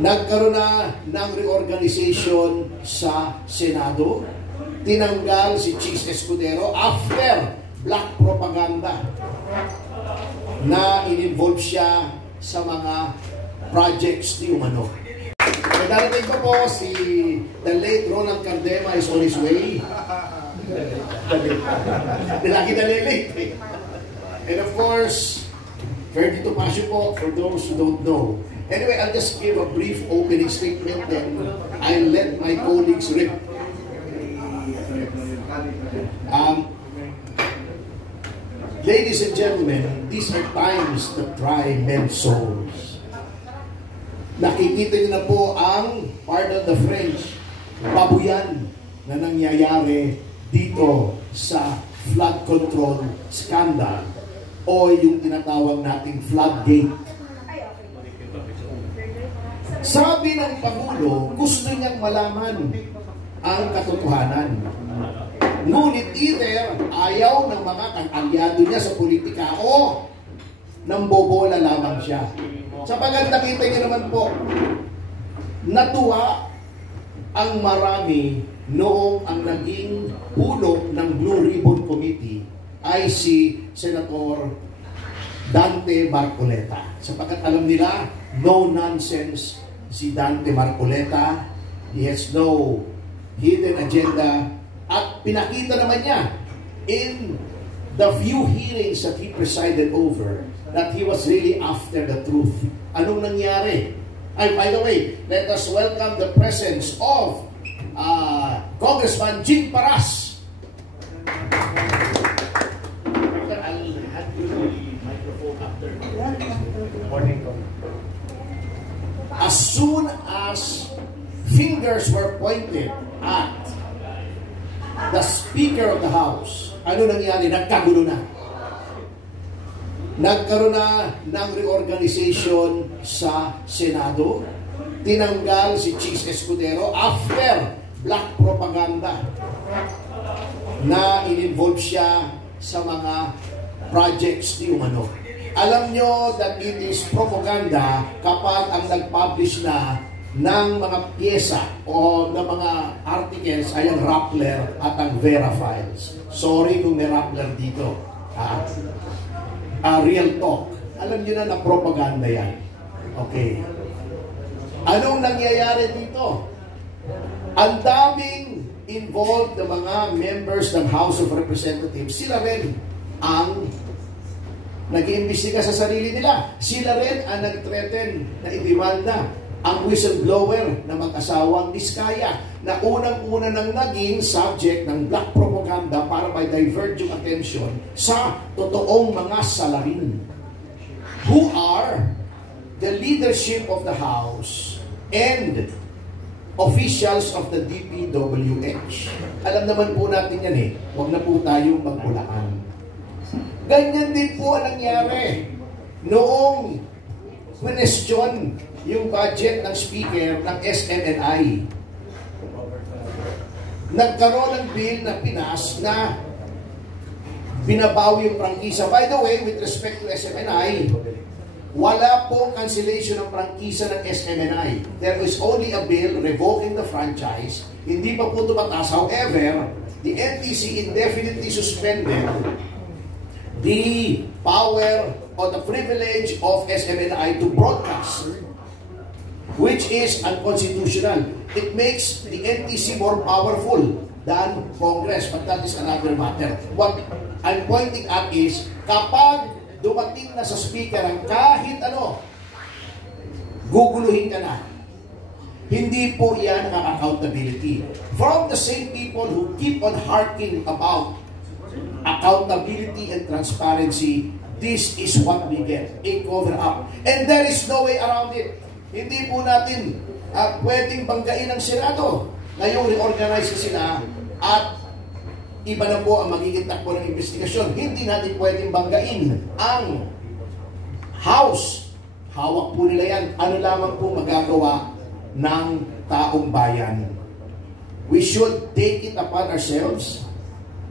Nagkaroon na ng reorganization sa Senado. Tinanggal si Chis Escudero after black propaganda na in-involve siya sa mga projects ni Umano. Darating ko po si the late Ronald Cardema is on his way. Lagi na late. And of course, Ferdinand Topacio po, for those who don't know. Anyway, I'll just give a brief opening statement, then I'll let my colleagues rip. Ladies and gentlemen, these are times that try men's souls. Nakikita niyo na po ang, pardon the French, babuyan na nangyayari dito sa flood control scandal o yung tinatawag nating floodgate. Sabi ng Pangulo, gusto niyang malaman ang katotohanan. Ngunit either ayaw ng mga kang-alyado niya sa politika o nambobola lamang siya. Sapagat nakita niyo naman po, natuwa ang marami noong ang naging puno ng Blue Ribbon Committee ay si Senator Dante Marcoleta. Sapagat alam nila, no nonsense si Dante Marcoleta. He has no hidden agenda. At pinakita naman niya in the few hearings that he presided over that he was really after the truth. Anong nangyari? By the way, let us welcome the presence of Congressman Jing Paras. I'll hand you the microphone after. Morning. As soon as fingers were pointed at the Speaker of the House, ano nangyari? Nagkagulo na. Nagkaroon na ng reorganization sa Senado. Tinanggal si Chis Escudero after black propaganda na in-involve siya sa mga projects ni Umano. Alam nyo that it is propaganda kapag ang nag-publish na ng mga pyesa o ng mga articles ay ang Rappler at ang Vera Files. Sorry kung may Rappler dito. Real talk. Alam nyo na propaganda yan. Okay. Anong nangyayari dito? Ang daming involved na mga members ng House of Representatives, sila rin ang nag-iimbestiga sa sarili nila. Sila rin ang nag-threaten na idemanda ang whistleblower na mag-asawang Diskaya na unang-una nang naging subject ng black propaganda para divert yung attention sa totoong mga salarin who are the leadership of the House and officials of the DPWH. Alam naman po natin yan eh. Huwag na po tayong magbulaan. Ganyan din po ang nangyari noong question yung budget ng Speaker ng SMNI. Nagkaroon ng bill na pinas na binabawi yung prangkisa. By the way, with respect to SMNI, wala pong cancellation ng prangkisa ng SMNI. There is only a bill revoking the franchise. Hindi pa po tumatas. However, the NTC indefinitely suspended the power or the privilege of SMNI to broadcast, which is unconstitutional. It makes the NTC more powerful than Congress, but that is another matter. What I'm pointing at is, kapag dumating na sa Speaker ang kahit ano, guguluhin ka na. Hindi po yan ang accountability. From the same people who keep on harking about accountability and transparency, this is what we get, a cover-up. And there is no way around it. Hindi po natin pwedeng banggain ang Senado. Ngayong reorganize sila at iba na po ang magiging takbo ng investigasyon. Hindi natin pwedeng banggain ang House. Hawak po nila yan. Ano lamang po magagawa ng taong bayan. We should take it upon ourselves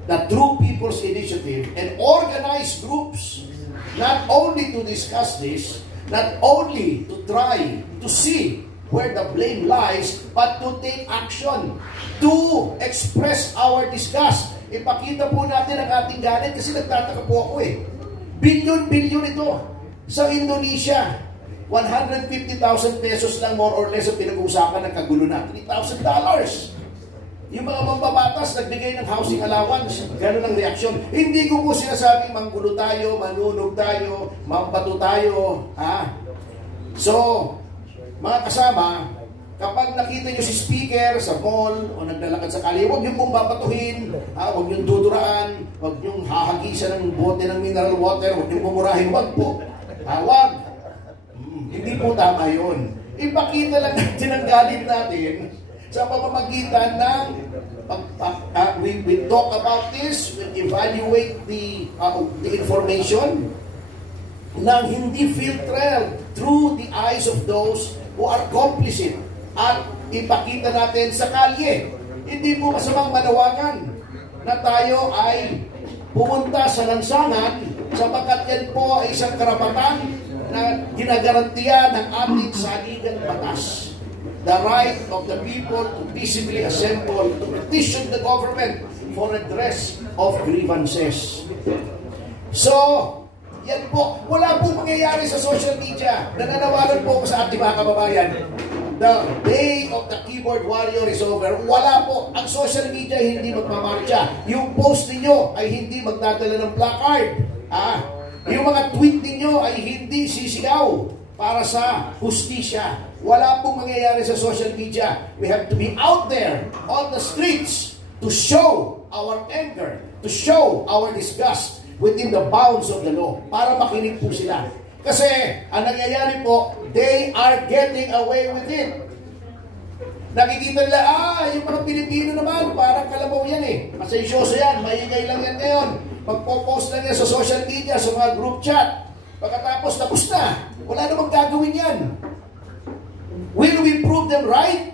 that through People's Initiative and organized groups, not only to discuss this, not only to try to see where the blame lies, but to take action, to express our disgust. Ipakita po natin ang ating galit kasi nagtataka po ako eh. Bilyon-bilyon ito. Sa Indonesia, 150,000 pesos lang more or less ang pinag-uusapan ng kagulo na. $3,000. Yung mga mambabatas, nagbigay ng housing allowance. Ganun ang reaksyon. Hindi ko po sinasabing manggulo tayo, manunog tayo, mambato tayo. Ha? So, mga kasama, kapag nakita nyo si speaker sa mall o naglalakad sa kalye, huwag nyo pong babatuhin, huwag nyo duduraan, huwag nyo hahagisan ng bote ng mineral water, huwag nyo pumurahin, huwag po. Huwag. Hindi po tama yun. Ipakita lang natin ang galit natin sa pamamagitan ng we talk about this, we evaluate the information nang hindi filtered through the eyes of those who are complicit at ipakita natin sa kalye. Hindi po masamang manawagan na tayo ay pumunta sa lansangan sapagkat yan po ay isang karapatan na ginagarantiya ng ating saligang batas. The right of the people to peaceably assemble to petition the government for redress of grievances. So, yan po. Wala po mangyayari sa social media. Nananawagan po ako sa ating mga kababayan. The day of the keyboard warrior is over. Wala po. Ang social media hindi magmamarcha. Yung post ninyo ay hindi magdadala ng placard. Yung mga tweet ninyo ay hindi sisigaw para sa hustisya. Wala pong mangyayari sa social media. We have to be out there on the streets to show our anger, to show our disgust within the bounds of the law para makinig po sila. Kasi ang nangyayari po, they are getting away with it. Nakikita nila, yung mga Pilipino naman, parang kalabaw yan eh. Masayosyoso yan, maingay lang yan ngayon. Magpo-post lang yan sa social media, sa mga group chat. Pagkatapos, tapos na. Wala namang gagawin yan. Will we prove them right?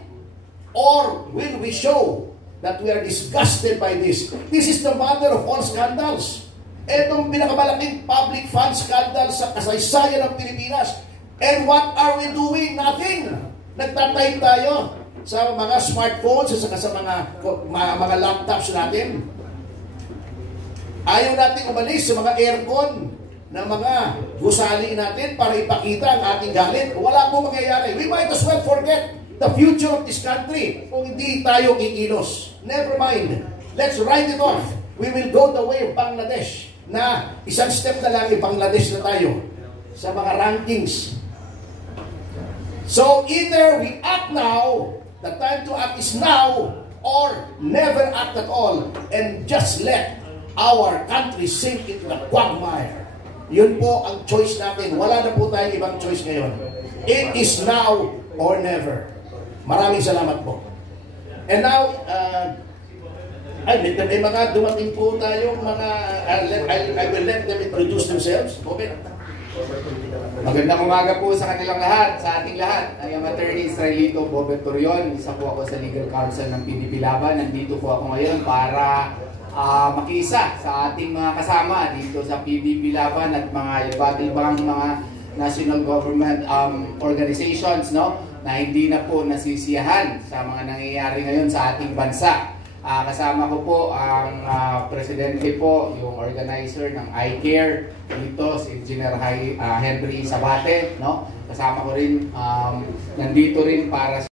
Or will we show that we are disgusted by this? This is the mother of all scandals. Itong pinakamalaking public fund scandal sa kasaysayan ng Pilipinas. And what are we doing? Nothing. Nagtatype tayo sa mga smartphones, sa mga laptops natin. Ayaw natin umalis sa mga aircon na mga gusali natin para ipakita ang ating galit. Wala po mangyayari. We might as well forget the future of this country kung hindi tayo kikilos. Never mind. Let's write it off. We will go the way of Bangladesh na isang step na lang Bangladesh na tayo sa mga rankings. So either we act now, the time to act is now, or never act at all and just let our country sink into the quagmire. Yun po ang choice natin. Wala na po tayong ibang choice ngayon. It is now or never. Maraming salamat po. And now, may mga dumating po tayong mga, I will let them introduce themselves. Okay. Magandang umaga po sa kanilang lahat, sa ating lahat. I am Attorney Israelito Bobet Torion. Isa po ako sa Legal Counsel ng PDP Laban. Nandito po ako ngayon para makiisa sa ating mga kasama dito sa PDP Laban at mga iba't ibang mga national government organizations, no, na hindi na po nasisiyahan sa mga nangyayari ngayon sa ating bansa. Kasama ko po ang presidente po, yung organizer ng iCare dito, si Engineer Henry Sabate, no. Kasama ko rin, nandito rin para